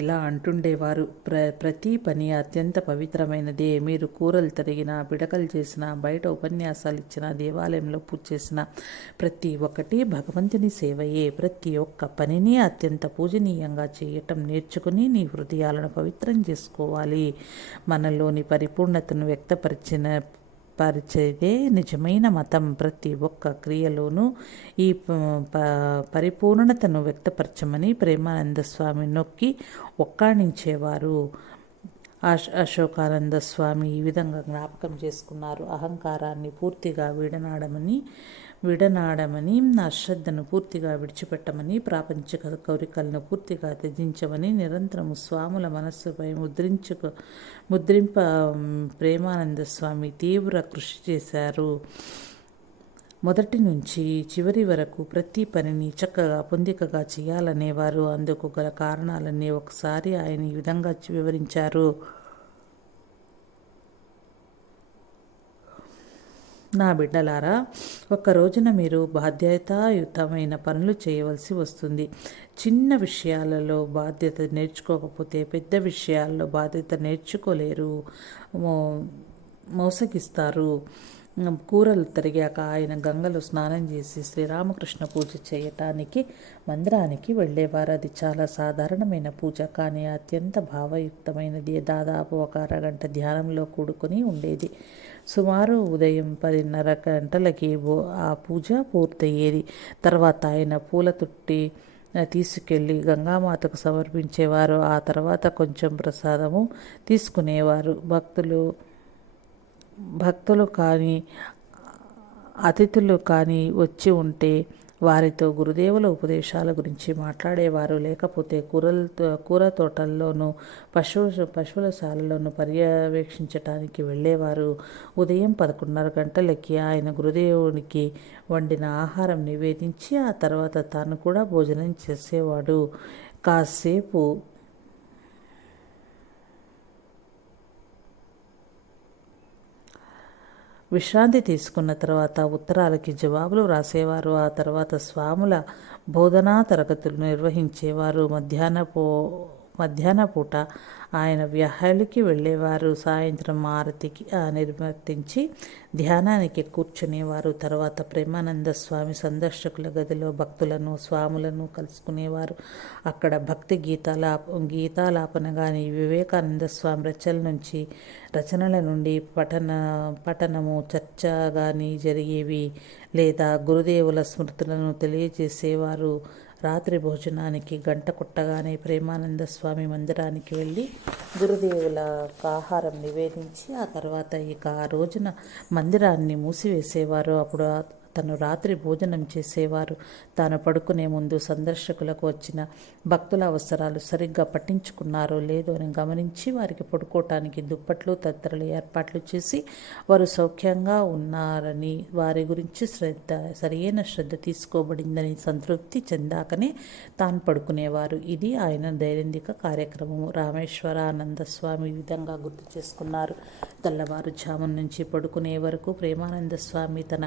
ఇలా అంటుండేవారు: ప్రతి పని అత్యంత పవిత్రమైనదే. మీరు కూరలు తరిగినా, పిడకలు చేసినా, బయట ఉపన్యాసాలు ఇచ్చినా, దేవాలయంలో పూజ చేసినా ప్రతి ఒక్కటి భగవంతుని సేవయే. ప్రతి ఒక్క పనిని అత్యంత పూజనీయంగా చేయటం నేర్చుకుని నీ హృదయాలను పవిత్రం చేసుకోవాలి. మనలోని పరిపూర్ణతను పరిచేదే నిజమైన మతం. ప్రతి ఒక్క క్రియలోనూ ఈ పరిపూర్ణతను వ్యక్తపరచమని ప్రేమానంద స్వామి నొక్కి ఒక్కాణించేవారు. అశోకానంద స్వామి ఈ విధంగా జ్ఞాపకం చేసుకున్నారు: అహంకారాన్ని పూర్తిగా విడనాడమని, అశ్రద్ధను పూర్తిగా విడిచిపెట్టమని, ప్రాపంచిక కోరికలను పూర్తిగా త్యజించమని నిరంతరము స్వాముల మనస్సుపై ముద్రింప ప్రేమానంద స్వామి తీవ్ర కృషి చేశారు. మొదటి నుంచి చివరి వరకు ప్రతి పనిని చక్కగా పొందికగా చేయాలనేవారు. అందుకు గల కారణాలన్నీ ఒకసారి ఆయన ఈ విధంగా వివరించారు: నా బిడ్డలారా, ఒక్క రోజున మీరు బాధ్యతాయుతమైన పనులు చేయవలసి వస్తుంది. చిన్న విషయాలలో బాధ్యత నేర్చుకోకపోతే పెద్ద విషయాల్లో బాధ్యత నేర్చుకోలేరు, మోసగిస్తారు. కూరలు తరిగాక ఆయన గంగలో స్నానం చేసి శ్రీరామకృష్ణ పూజ చేయటానికి మందిరానికి వెళ్ళేవారు. అది చాలా సాధారణమైన పూజ, కానీ అత్యంత భావయుక్తమైనది. దాదాపు ఒక అరగంట ధ్యానంలో కూడుకొని ఉండేది. సుమారు ఉదయం 10:30 గంటలకి ఆ పూజ పూర్తయ్యేది. తర్వాత ఆయన పూల తొట్టి తీసుకెళ్ళి గంగామాతకు సమర్పించేవారు. ఆ తర్వాత కొంచెం ప్రసాదము తీసుకునేవారు. భక్తులు కానీ అతిథులు కానీ వచ్చి ఉంటే వారితో గురుదేవుల ఉపదేశాల గురించి మాట్లాడేవారు. లేకపోతే కూర తోటల్లోనూ పశువుల శాలలోనూ పర్యవేక్షించటానికి వెళ్ళేవారు. ఉదయం 11:30 గంటలకి ఆయన గురుదేవునికి వండిన ఆహారం నివేదించి ఆ తర్వాత తాను కూడా భోజనం చేసేవాడు. కాసేపు విశ్రాంతి తీసుకున్న తర్వాత ఉత్తరాలకి జవాబులు వ్రాసేవారు. ఆ తర్వాత స్వాముల బోధనా తరగతులు నిర్వహించేవారు. మధ్యాహ్న పూట ఆయన వ్యాహ్యాలకి వెళ్ళేవారు. సాయంత్రం ఆరతికి నిర్వర్తించి ధ్యానానికి కూర్చునేవారు. తర్వాత ప్రేమానంద స్వామి సందర్శకుల గదిలో భక్తులను స్వాములను కలుసుకునేవారు. అక్కడ భక్తి గీతాలాపన కానీ, వివేకానంద స్వామి రచనల నుండి పఠనము, చర్చ కానీ జరిగేవి. లేదా గురుదేవుల స్మృతులను తెలియజేసేవారు. రాత్రి భోజనానికి గంట కొట్టగానే ప్రేమానంద స్వామి మందిరానికి వెళ్ళి గురుదేవులకు ఆహారం నివేదించి ఆ తర్వాత ఇక ఆ రోజున మందిరాన్ని మూసివేసేవారు. అప్పుడు తను రాత్రి భోజనం చేసేవారు. తాను పడుకునే ముందు సందర్శకులకు వచ్చిన భక్తుల అవసరాలు సరిగ్గా పట్టించుకున్నారో లేదో అని గమనించి వారికి పడుకోవటానికి దుప్పట్లు తదితరులు ఏర్పాట్లు చేసి వారు సౌఖ్యంగా ఉన్నారని, వారి గురించి సరైన శ్రద్ధ తీసుకోబడిందని సంతృప్తి చెందాకనే తాను పడుకునేవారు. ఇది ఆయన దైనందిక కార్యక్రమము. రామేశ్వరానంద స్వామి ఈ విధంగా గుర్తు చేసుకున్నారు. తెల్లవారుజామున నుంచి పడుకునే వరకు ప్రేమానంద స్వామి తన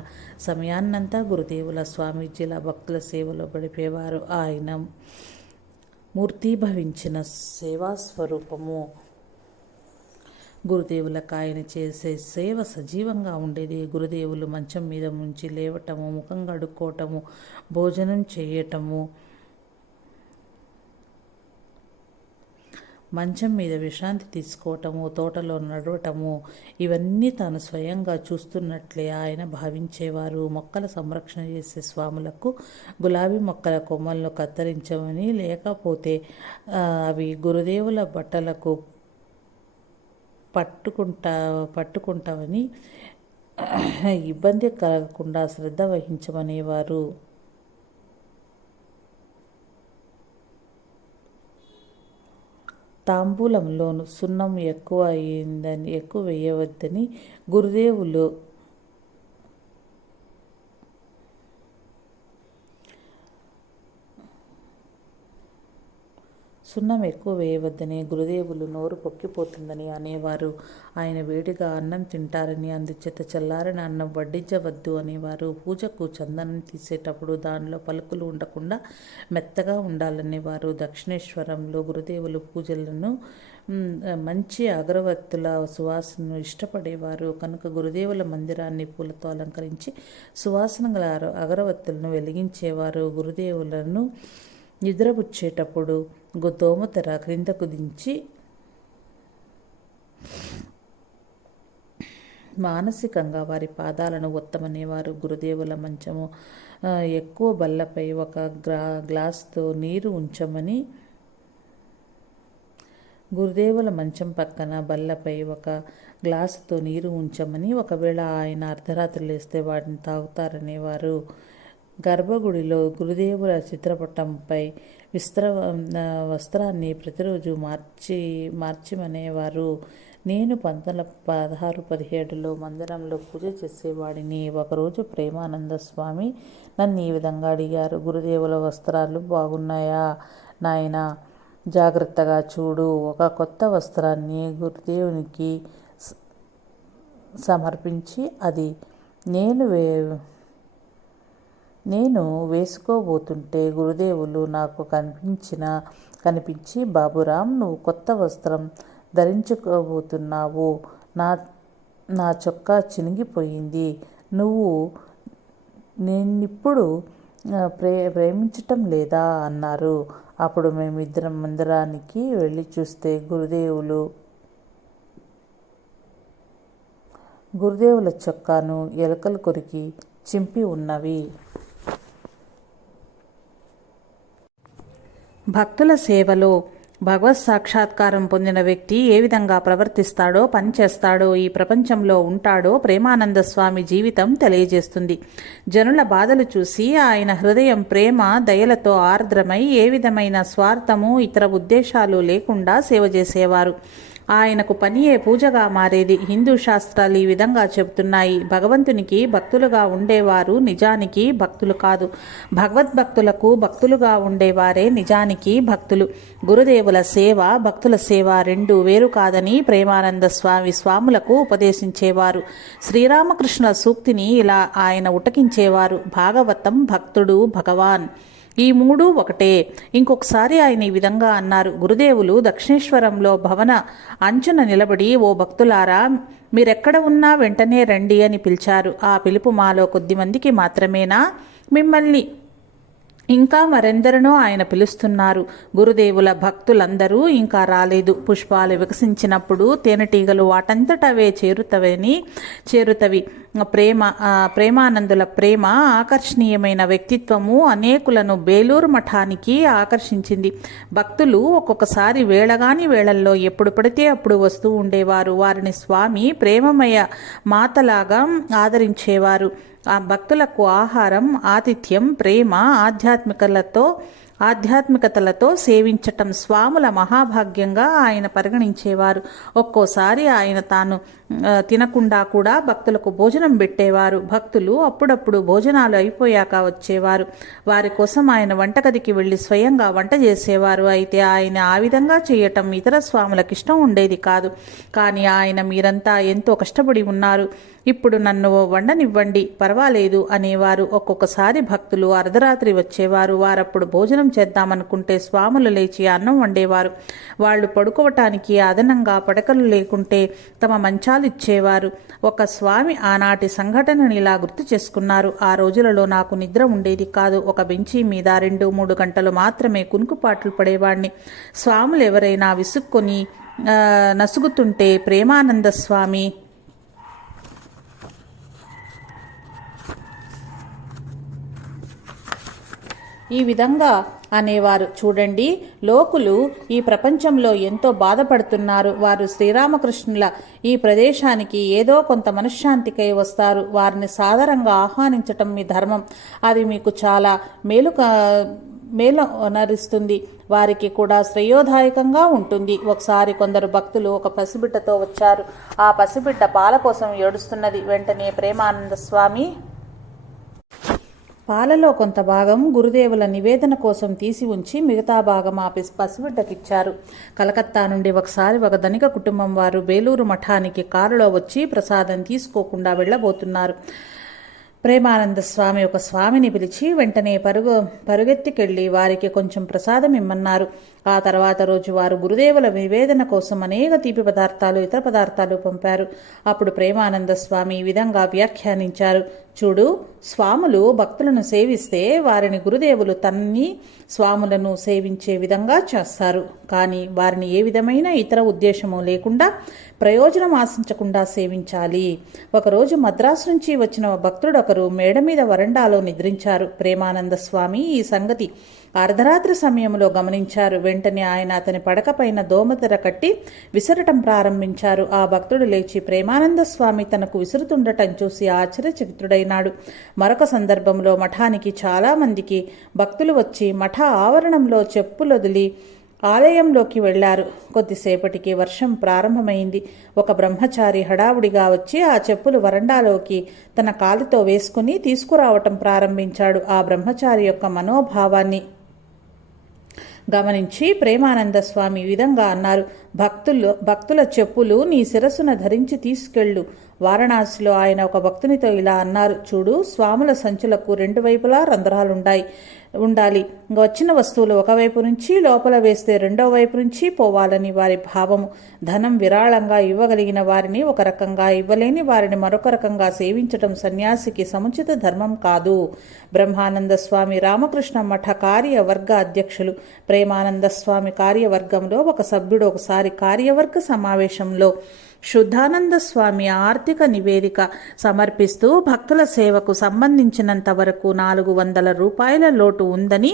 సమయాన్నంతా గురుదేవుల స్వామీజీల భక్తుల సేవలో గడిపేవారు. ఆయన మూర్తీభవించిన సేవాస్వరూపము. గురుదేవులకు ఆయన చేసే సేవ సజీవంగా ఉండేది. గురుదేవులు మంచం మీద నుంచి లేవటము, ముఖం కడుక్కోవటము, భోజనం చేయటము, మంచం మీద విశ్రాంతి తీసుకోవటము, తోటలో నడవటము, ఇవన్నీ తాను స్వయంగా చూస్తున్నట్లే ఆయన భావించేవారు. మొక్కల సంరక్షణ చేసే స్వాములకు గులాబీ మొక్కల కొమ్మలను కత్తిరించమని, లేకపోతే అవి గురుదేవుల బట్టలకు పట్టుకుంటామని ఇబ్బంది కలగకుండా శ్రద్ధ వహించమనేవారు. తాంబూలంలోను సున్నం ఎక్కువ వేయవద్దని గురుదేవులు నోరు పొక్కిపోతుందని అనేవారు. ఆయన వేడిగా అన్నం తింటారని, అందుచేత చల్లారని అన్నం వడ్డించవద్దు అనేవారు. పూజకు చందనం తీసేటప్పుడు దానిలో పలుకులు ఉండకుండా మెత్తగా ఉండాలనేవారు. దక్షిణేశ్వరంలో గురుదేవులు పూజలను మంచి అగరవత్తుల సువాసనను ఇష్టపడేవారు కనుక గురుదేవుల మందిరాన్ని పూలతో అలంకరించి సువాసన గల అగరవత్తులను వెలిగించేవారు. గురుదేవులను నిద్రపుచ్చేటప్పుడు దోమతెర క్రిందకు దించి మానసికంగా వారి పాదాలను ఒత్తమనేవారు. గురుదేవుల మంచము ఎక్కువ బల్లపై ఒక గ్లాసుతో నీరు ఉంచమని, గురుదేవుల మంచం పక్కన బల్లపై ఒక గ్లాసుతో నీరు ఉంచమని, ఒకవేళ ఆయన అర్ధరాత్రి లేస్తే వాటిని తాగుతారనేవారు. గర్భగుడిలో గురుదేవుల చిత్రపటంపై వస్త్రాన్ని ప్రతిరోజు మార్చిమనేవారు. నేను 1916-17లో మందిరంలో పూజ చేసేవాడిని. ఒకరోజు ప్రేమానంద స్వామి నన్ను ఈ విధంగా అడిగారు, గురుదేవుల వస్త్రాలు బాగున్నాయా నాయనా? జాగ్రత్తగా చూడు. ఒక కొత్త వస్త్రాన్ని గురుదేవునికి సమర్పించి అది నేను వేసుకోబోతుంటే గురుదేవులు నాకు కనిపించి, బాబురాం, నువ్వు కొత్త వస్త్రం ధరించుకోబోతున్నావు. నా చొక్కా చినిగిపోయింది. నువ్వు నిన్నిప్పుడు ప్రేమించటం లేదా అన్నారు. అప్పుడు మేమిద్దరం మందిరానికి వెళ్ళి చూస్తే గురుదేవుల చొక్కాను ఎలుకలు కొరికి చింపి ఉన్నవి. భక్తుల సేవలో భగవత్ సాక్షాత్కారం పొందిన వ్యక్తి ఏ విధంగా ప్రవర్తిస్తాడో, పనిచేస్తాడో, ఈ ప్రపంచంలో ఉంటాడో ప్రేమానంద స్వామి జీవితం తెలియజేస్తుంది. జనుల బాధలు చూసి ఆయన హృదయం ప్రేమ, దయలతో ఆర్ద్రమై ఏ విధమైన స్వార్థము, ఇతర ఉద్దేశాలు లేకుండా సేవ చేసేవారు. ఆయనకు పనియే పూజగా మారేది. హిందూ శాస్త్రాలు ఈ విధంగా చెబుతున్నాయి. భగవంతునికి భక్తులుగా ఉండేవారు నిజానికి భక్తులు కాదు. భగవద్భక్తులకు భక్తులుగా ఉండేవారే నిజానికి భక్తులు. గురుదేవుల సేవ, భక్తుల సేవ రెండు వేరు కాదని ప్రేమానంద స్వాములకు ఉపదేశించేవారు. శ్రీరామకృష్ణుల సూక్తిని ఇలా ఆయన ఉటకించేవారు: భాగవతం, భక్తుడు, భగవాన్, ఈ మూడు ఒకటే. ఇంకొకసారి ఆయన ఈ విధంగా అన్నారు: గురుదేవులు దక్షిణేశ్వరంలో భవన అంచున నిలబడి, ఓ భక్తులారా, మీరెక్కడ ఉన్నా వెంటనే రండి అని పిలిచారు. ఆ పిలుపు మాలో కొద్దిమందికి మాత్రమేనా? మిమ్మల్ని ఇంకా మరెందరినో ఆయన పిలుస్తున్నారు. గురుదేవుల భక్తులందరూ ఇంకా రాలేదు. పుష్పాలు వికసించినప్పుడు తేనెటీగలు వాటంతటవే చేరుతవి. ప్రేమానందుల ప్రేమ, ఆకర్షణీయమైన వ్యక్తిత్వము అనేకులను బేలూరు మఠానికి ఆకర్షించింది. భక్తులు ఒక్కొక్కసారి వేళగాని వేళల్లో ఎప్పుడు పడితే అప్పుడు వస్తూ ఉండేవారు. వారిని స్వామి ప్రేమమయ మాతలాగా ఆదరించేవారు. ఆ భక్తులకు ఆహారం, ఆతిథ్యం, ప్రేమ, ఆధ్యాత్మికతలతో సేవించటం స్వాముల మహాభాగ్యంగా ఆయన పరిగణించేవారు. ఒక్కోసారి ఆయన తాను తినకుండా కూడా భక్తులకు భోజనం పెట్టేవారు. భక్తులు అప్పుడప్పుడు భోజనాలు అయిపోయాక వచ్చేవారు. వారి కోసం ఆయన వంటగదికి వెళ్లి స్వయంగా వంట చేసేవారు. అయితే ఆయన ఆ విధంగా చేయటం ఇతర స్వాములకు ఇష్టం ఉండేది కాదు. కానీ ఆయన, మీరంతా ఎంతో కష్టపడి ఉన్నారు, ఇప్పుడు నన్ను వండనివ్వండి, పర్వాలేదు అనేవారు. ఒక్కొక్కసారి భక్తులు అర్ధరాత్రి వచ్చేవారు. వారప్పుడు భోజనం చేద్దామనుకుంటే స్వాములు లేచి అన్నం వండేవారు. వాళ్ళు పడుకోవటానికి అదనంగా పడకలు లేకుంటే తమ మంచాలు ఇచ్చేవారు. ఒక స్వామి ఆనాటి సంఘటనని ఇలా గుర్తు చేసుకున్నారు: ఆ రోజులలో నాకు నిద్ర ఉండేది కాదు. ఒక బెంచీ మీద 2-3 గంటలు మాత్రమే కునుకుపాట్లు పడేవాడిని. స్వాములు ఎవరైనా విసుక్కొని నసుగుతుంటే ప్రేమానంద స్వామి ఈ విధంగా అనేవారు: చూడండి, లోకులు ఈ ప్రపంచంలో ఎంతో బాధపడుతున్నారు. వారు శ్రీరామకృష్ణుల ఈ ప్రదేశానికి ఏదో కొంత మనశ్శాంతికై వస్తారు. వారిని సాదరంగా ఆహ్వానించటం మీ ధర్మం. అది మీకు చాలా మేలునరిస్తుంది. వారికి కూడా శ్రేయోదాయకంగా ఉంటుంది. ఒకసారి కొందరు భక్తులు ఒక పసిబిడ్డతో వచ్చారు. ఆ పసిబిడ్డ పాల కోసం ఏడుస్తున్నది. వెంటనే ప్రేమానంద స్వామి పాలలో కొంత భాగం గురుదేవుల నివేదన కోసం తీసి ఉంచి మిగతా భాగం ఆ పసిబిడ్డకిచ్చారు. కలకత్తా నుండి ఒకసారి ఒక ధనిక కుటుంబం వారు బేలూరు మఠానికి కారులో వచ్చి ప్రసాదం తీసుకోకుండా వెళ్ళబోతున్నారు. ప్రేమానంద స్వామి ఒక స్వామిని పిలిచి వెంటనే పరుగెత్తికెళ్లి వారికి కొంచెం ప్రసాదం ఇమ్మన్నారు. ఆ తర్వాత రోజు వారు గురుదేవుల నివేదన కోసం అనేక తీపి పదార్థాలు, ఇతర పదార్థాలు పంపారు. అప్పుడు ప్రేమానంద స్వామి ఈ విధంగా వ్యాఖ్యానించారు: చూడు, స్వాములు భక్తులను సేవిస్తే వారిని గురుదేవులు తన్ని స్వాములను సేవించే విధంగా చేస్తారు. కానీ వారిని ఏ విధమైన ఇతర ఉద్దేశము లేకుండా, ప్రయోజనం ఆశించకుండా సేవించాలి. ఒకరోజు మద్రాసు నుంచి వచ్చిన భక్తుడొకరు మేడ మీద వరండాలో నిద్రించారు. ప్రేమానంద స్వామి ఈ సంగతి అర్ధరాత్రి సమయంలో గమనించారు. వెంటనే ఆయన అతని పడకపైన దోమతెర కట్టి విసరటం ప్రారంభించారు. ఆ భక్తుడు లేచి ప్రేమానంద స్వామి తనకు విసురుతుండటం చూసి ఆశ్చర్యచకితుడైనాడు. మరొక సందర్భంలో మఠానికి చాలా మందికి భక్తులు వచ్చి మఠ ఆవరణంలో చెప్పులొదిలి ఆలయంలోకి వెళ్లారు. కొద్దిసేపటికి వర్షం ప్రారంభమైంది. ఒక బ్రహ్మచారి హడావుడిగా వచ్చి ఆ చెప్పులు వరండాలోకి తన కాలుతో వేసుకుని తీసుకురావటం ప్రారంభించాడు. ఆ బ్రహ్మచారి యొక్క మనోభావాన్ని గమనించి ప్రేమానంద స్వామి ఈ విధంగా అన్నారు. భక్తుల చెప్పులు నీ శిరస్సున ధరించి తీసుకెళ్ళు. వారణాసిలో ఆయన ఒక భక్తునితో ఇలా అన్నారు, చూడు, స్వాముల సంచులకు రెండు వైపులా ఉండాలి. వచ్చిన వస్తువులు ఒకవైపు నుంచి లోపల వేస్తే రెండో వైపు నుంచి పోవాలని వారి భావము. ధనం విరాళంగా ఇవ్వగలిగిన వారిని ఒక రకంగా, ఇవ్వలేని వారిని మరొక రకంగా సేవించటం సన్యాసికి సముచిత ధర్మం కాదు. బ్రహ్మానంద స్వామి రామకృష్ణ మఠ కార్యవర్గ అధ్యక్షులు. ప్రేమానంద స్వామి కార్యవర్గంలో ఒక సభ్యుడు ఒకసారి కార్యవర్గ సమావేశంలో శుద్ధానంద స్వామి ఆర్థిక నివేదిక సమర్పిస్తూ భక్తుల సేవకు సంబంధించినంత వరకు 400 రూపాయల లోటు ఉందని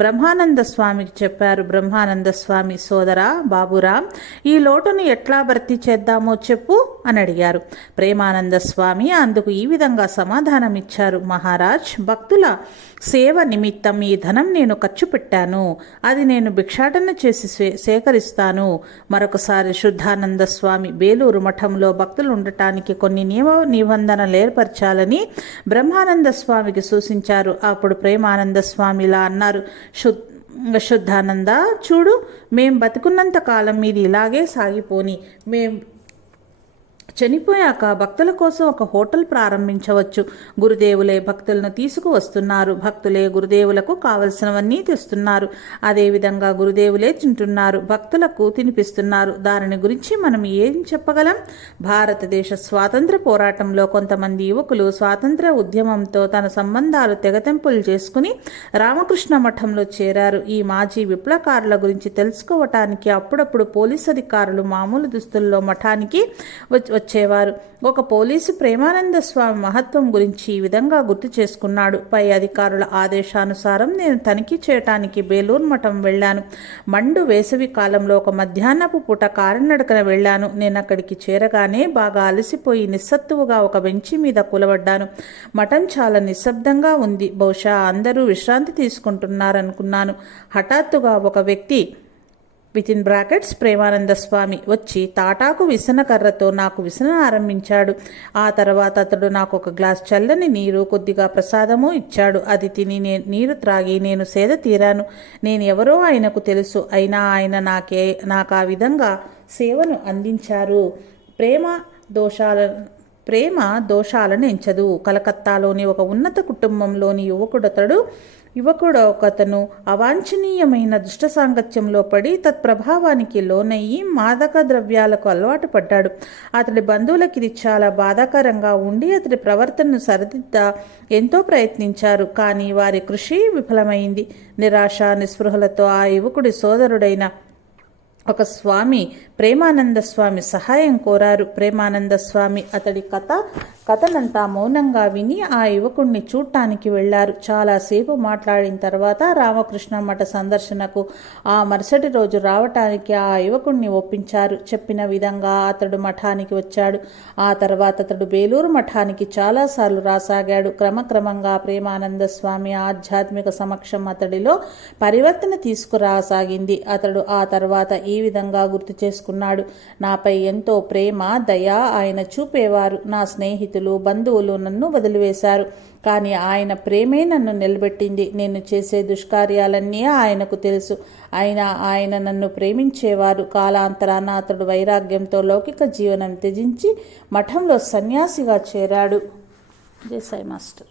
బ్రహ్మానంద స్వామికి చెప్పారు. బ్రహ్మానంద స్వామి, సోదరా బాబురాం, ఈ లోటును ఎట్లా భర్తీ చేద్దామో చెప్పు అని అడిగారు. ప్రేమానంద స్వామి అందుకు ఈ విధంగా సమాధానమిచ్చారు, మహారాజ్, భక్తుల సేవ నిమిత్తం ఈ ధనం నేను ఖర్చు పెట్టాను. అది నేను భిక్షాటన చేసి సేకరిస్తాను. మరొకసారి శుద్ధానంద స్వామి బేలూరు మఠంలో భక్తులు ఉండటానికి కొన్ని నియమ నిబంధనలు ఏర్పరచాలని బ్రహ్మానంద స్వామికి సూచించారు. అప్పుడు ప్రేమానంద స్వామి ఇలా అన్నారు, శుద్ధానంద, చూడు, మేం బతుకున్నంత కాలం మీది ఇలాగే సాగిపోని. చనిపోయాక భక్తుల కోసం ఒక హోటల్ ప్రారంభించవచ్చు. గురుదేవులే భక్తులను తీసుకువస్తున్నారు, భక్తులే గురుదేవులకు కావలసినవన్నీ తెస్తున్నారు, అదేవిధంగా గురుదేవులే తింటున్నారు, భక్తులకు తినిపిస్తున్నారు. దానిని గురించి మనం ఏం చెప్పగలం? భారతదేశ స్వాతంత్ర పోరాటంలో కొంతమంది యువకులు స్వాతంత్ర ఉద్యమంతో తన సంబంధాలు తెగతెంపులు చేసుకుని రామకృష్ణ మఠంలో చేరారు. ఈ మాజీ విప్లవకారుల గురించి తెలుసుకోవటానికి అప్పుడప్పుడు పోలీసు అధికారులు మామూలు దుస్తుల్లో మఠానికి వచ్చేవారు. ఒక పోలీసు ప్రేమానంద స్వామి మహత్వం గురించి ఈ విధంగా గుర్తు చేసుకున్నాడు. పై అధికారుల ఆదేశానుసారం నేను తనిఖీ చేయటానికి బేలూరు మఠం వెళ్ళాను. మండు వేసవి కాలంలో ఒక మధ్యాహ్నపు పూట కాలినడకన వెళ్ళాను. నేను అక్కడికి చేరగానే బాగా అలసిపోయి నిస్సత్తువుగా ఒక బెంచి మీద కూలబడ్డాను. మఠం చాలా నిశ్శబ్దంగా ఉంది. బహుశా అందరూ విశ్రాంతి తీసుకుంటున్నారనుకున్నాను. హఠాత్తుగా ఒక వ్యక్తి ప్రేమానంద స్వామి వచ్చి తాటాకు విసనకర్రతో నాకు విసన ఆరంభించాడు. ఆ తర్వాత అతడు నాకు ఒక గ్లాస్ చల్లని నీరు, కొద్దిగా ప్రసాదము ఇచ్చాడు. అది తిని నీరు త్రాగి నేను సేద తీరాను. నేను ఎవరో ఆయనకు తెలుసు, అయినా ఆయన నాకు ఆ విధంగా సేవను అందించారు. ప్రేమ దోషాలను ఎంచదు. కలకత్తాలోని ఒక ఉన్నత కుటుంబంలోని యువకుడొకతను అవాంఛనీయమైన దుష్ట సాంగత్యంలో పడి తత్ప్రభావానికి లోనయ్యి మాదక ద్రవ్యాలకు అలవాటు పడ్డాడు. అతడి బంధువులకి ఇది చాలా బాధాకరంగా ఉండి అతడి ప్రవర్తనను సరిదిద్ద ఎంతో ప్రయత్నించారు. కానీ వారి కృషి విఫలమైంది. నిరాశ నిస్పృహలతో ఆ యువకుడి సోదరుడైన ఒక స్వామి ప్రేమానంద స్వామి సహాయం కోరారు. ప్రేమానంద స్వామి అతడి కథనంతా మౌనంగా విని ఆ యువకుడిని చూడటానికి వెళ్లారు. చాలాసేపు మాట్లాడిన తర్వాత రామకృష్ణ మఠ సందర్శనకు ఆ మరుసటి రోజు రావటానికి ఆ యువకుడిని ఒప్పించారు. చెప్పిన విధంగా అతడు మఠానికి వచ్చాడు. ఆ తర్వాత అతడు బేలూరు మఠానికి చాలాసార్లు రాసాగాడు. క్రమక్రమంగా ప్రేమానంద స్వామి ఆధ్యాత్మిక సమక్షం అతడిలో పరివర్తన తీసుకురాసాగింది. అతడు ఆ తర్వాత ఈ విధంగా గుర్తు చేసుకున్నాడు, నాపై ఎంతో ప్రేమ, దయ ఆయన చూపేవారు. నా స్నేహితులు, బంధువులు నన్ను వదిలివేశారు, కానీ ఆయన ప్రేమే నన్ను నిలబెట్టింది. నేను చేసే దుష్కార్యాలన్నీ ఆయనకు తెలుసు, అయినా ఆయన నన్ను ప్రేమించేవారు. కాలాంతరాన అతడు వైరాగ్యంతో లౌకిక జీవనం త్యజించి మఠంలో సన్యాసిగా చేరాడు. జై సాయి మాస్టర్.